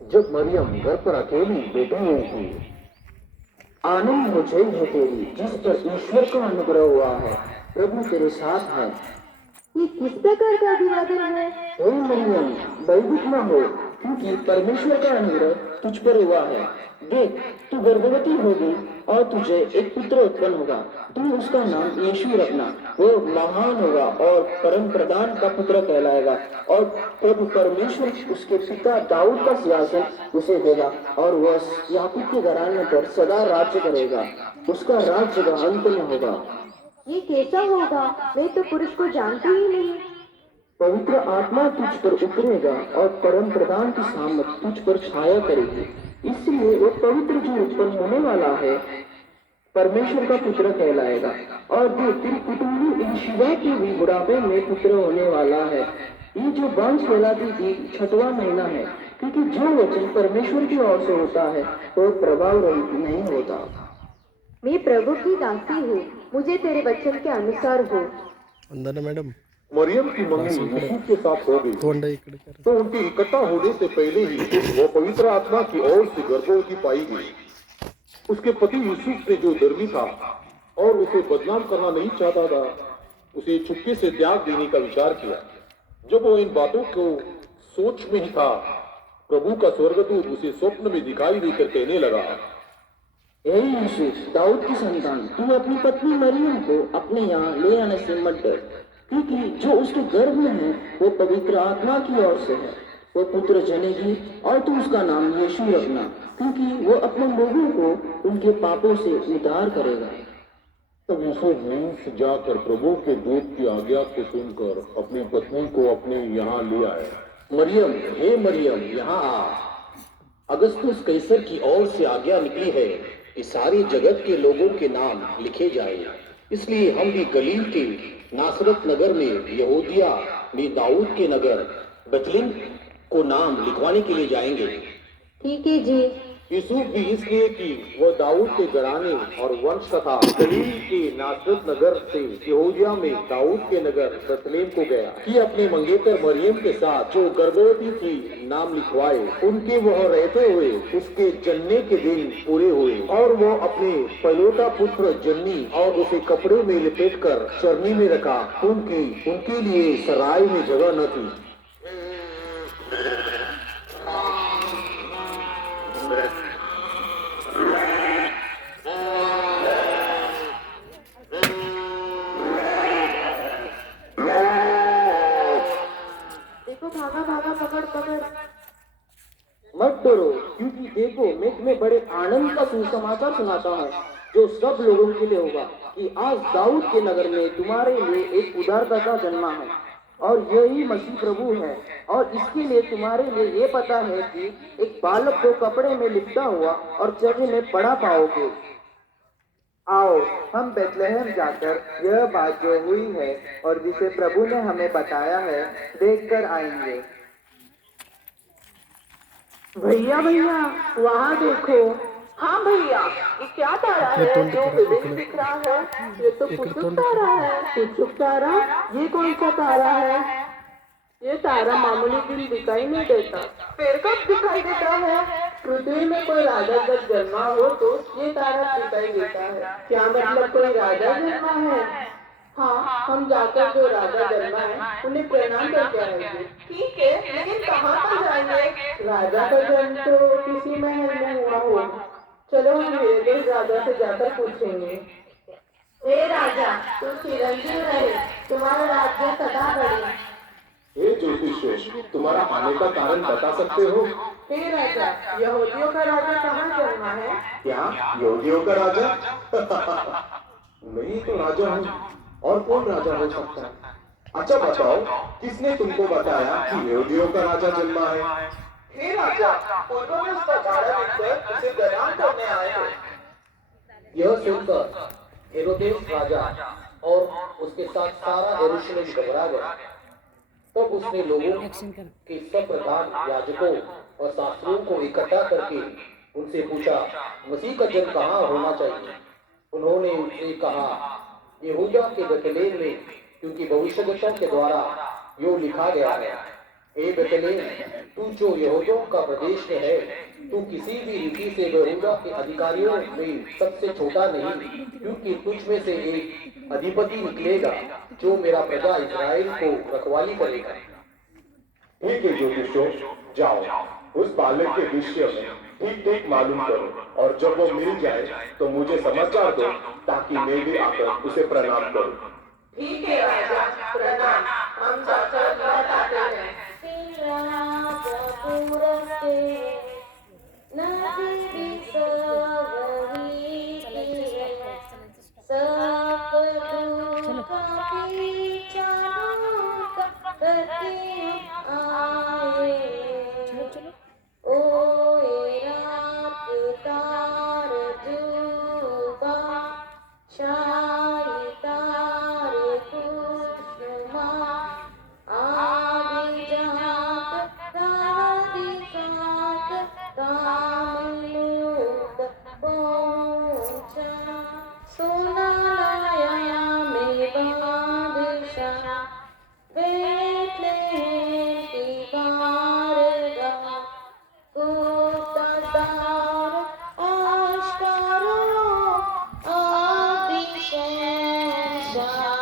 जब मरियम घर पर अकेली बैठी हुई थी, आनंद मुझे है तेरी जिस पर ईश्वर का अनुग्रह हुआ है, प्रभु तेरे साथ है। ये किस प्रकार का अभिवादन है? हे मरियम, भयभीत न हो, क्योंकि परमेश्वर का अनुग्रह तुझ पर हुआ है। देख, तू गर्भवती होगी और तुझे एक पुत्र उत्पन्न होगा। तू उसका नाम यीशु रखना। वो महान होगा और परम प्रधान का पुत्र कहलाएगा, और प्रभु परमेश्वर उसके पिता दाऊद का सिंहासन उसे देगा, और वह याकूब के घराने पर सदा राज्य करेगा। उसका राज्य का अंत न होगा। ये कैसा होगा? मैं तो पुरुष को जानती ही नहीं। पवित्र आत्मा तुझ पर उतरेगा और परम प्रधान की सामर्थ तुझ पर छाया करेगी। इसलिए वो पवित्र जो उत्पन्न होने वाला है परमेश्वर का पुत्र कहलाएगा। और जो तेरी कुटुंबी यहोशुआ के भी बुढ़ापे में पुत्र होने वाला है। ये जो वंश कहलाती थी 6वां महीना है, क्योंकि जो वचन परमेश्वर की ओर से होता है वो प्रभाव रहित नहीं होता। मैं प्रभु की दासी हूँ, मुझे तेरे वचन के अनुसार हो। अंदर मैडम मरियम की मंगनी यूसुफ के साथ हो गई, तो उनके इकट्ठा होने से पहले ही वो पवित्र आत्मा की ओर से गर्भवती पाई गई। उसके पति यूसुफ ने जो धर्मी था और उसे बदनाम करना नहीं चाहता था, उसे चुपके से त्याग देने का विचार किया। जब वो इन बातों को सोच में ही था, प्रभु का स्वर्गदूत उसे स्वप्न में दिखाई देकर कहने लगा, हे यूसुफ, दाऊद की संतान, तू अपनी पत्नी मरियम को अपने यहाँ ले आने से मत डर, क्योंकि जो उसके गर्भ में है वो पवित्र आत्मा की ओर से है। वो पुत्र जनेगी और तू उसका नाम यीशु रखना, क्योंकि वो अपने लोगों को उनके पापों से उद्धार करेगा। तब यूसुफ नींद जाकर प्रभु के दूत की आज्ञा को सुनकर अपनी पत्नी को अपने यहाँ ले आया। मरियम, हे मरियम, यहाँ आ। अगस्तुस कैसर की ओर से आज्ञा निकली है कि सारे जगत के लोगों के नाम लिखे जाए, इसलिए हम भी गलील के नासरत नगर में यहूदिया में दाऊद के नगर बेतलेहम को नाम लिखवाने के लिए जाएंगे। ठीक है जी। यूसुफ भी इसलिए कि वह दाऊद के घराने और वंश का था, गलील के नासरत नगर से यहूदिया में दाऊद के नगर बेतलेहम को गया कि अपने मंगेतर मरियम के साथ जो गर्भवती थी नाम लिखवाए। उनके वह रहते हुए उसके जन्ने के दिन पूरे हुए, और वो अपने पहलौठा पुत्र जन्नी और उसे कपड़े में लपेटकर चरनी में रखा, उनके लिए सराय में जगह न थी। देखो, भागा भागा, पकड़ पकड़। मत डरो, क्योंकि देखो मैं तुम्हें बड़े आनंद का सुसमाचार सुनाता हूँ, जो सब लोगों के लिए होगा, कि आज दाऊद के नगर में तुम्हारे लिए एक उद्धारकर्ता जन्मा है, और यही मसीह प्रभु है। और इसके लिए तुम्हारे लिए ये पता है कि एक बालक को कपड़े में लिपटा हुआ और चर्नी में पड़ा पाओगे। आओ हम बेतलेहम जाकर यह बात जो हुई है और जिसे प्रभु ने हमें बताया है देखकर आएंगे। भैया भैया, वहाँ देखो। हाँ भैया, ये क्या तारा है जो विभिन्न दिख रहा है? ये तो पुचुक तारा है। पुचुक तारा? ये कौन सा तारा है? ये तारा मामूली दिन दिखाई नहीं देता, फिर कब दिखाई देता है? पृथ्वी में कोई राजा जब जन्मा हो तो ये तारा दिखाई देता है। क्या मतलब कोई राजा जन्मा है? हाँ, हम जाकर जो राजा जन्मा है उन्हें प्रणाम करके आएंगे। ठीक है, लेकिन कहाँ पर जाएंगे? राजा का जन्म तो किसी महल में हुआ हो। चलो हम मेरे राजा से जाकर पूछेंगे। हे राजा, तुम चिरंजीव रहे, तुम्हारा राज्य सदा बढ़े। हे ज्योतिष, तुम्हारा आने का कारण बता सकते हो? हे राजा, यहूदियों का राजा कहाँ जन्मा है? क्या यहूदियों का राजा? नहीं तो राजा हूँ, और कौन राजा हो सकता है? अच्छा बताओ, किसने तुमको बताया कि यहूदियों का राजा जन्मा है? हे राजा, पूर्व में उसका तारा दिखकर उसे प्रणाम करने आए हैं। यह सुनकर हेरोदेस राजा और उसके साथ सारा यरूशलेम घबरा गया। तब उसने लोगों के सब प्रधान याजकों और शास्त्रियों को इकट्ठा करके उनसे पूछा, मसीह का जन्म कहाँ होना चाहिए? उन्होंने उनसे कहा, यहूदा के बेतलेहम में, क्योंकि भविष्यवक्ता के द्वारा यो लिखा गया है, ए बेतलेहम, तू जो यहूदियों का प्रदेश में है, तू किसी भी रीति से यहूदा के अधिकारियों में सबसे छोटा नहीं, क्योंकि तुझ में से एक अधिपति निकलेगा जो मेरा प्रजा इस्राएल को रखवाली करेगा। ठीक है ज्योतिषों, जाओ उस बालक के विषय में ठीक ठीक मालूम करो और जब वो मिल जाए तो मुझे समाचार दो ताकि मैं भी आकर उसे प्रणाम करूं। ठीक है राजा, प्रणाम, हम जाकर लौट आते हैं। Shah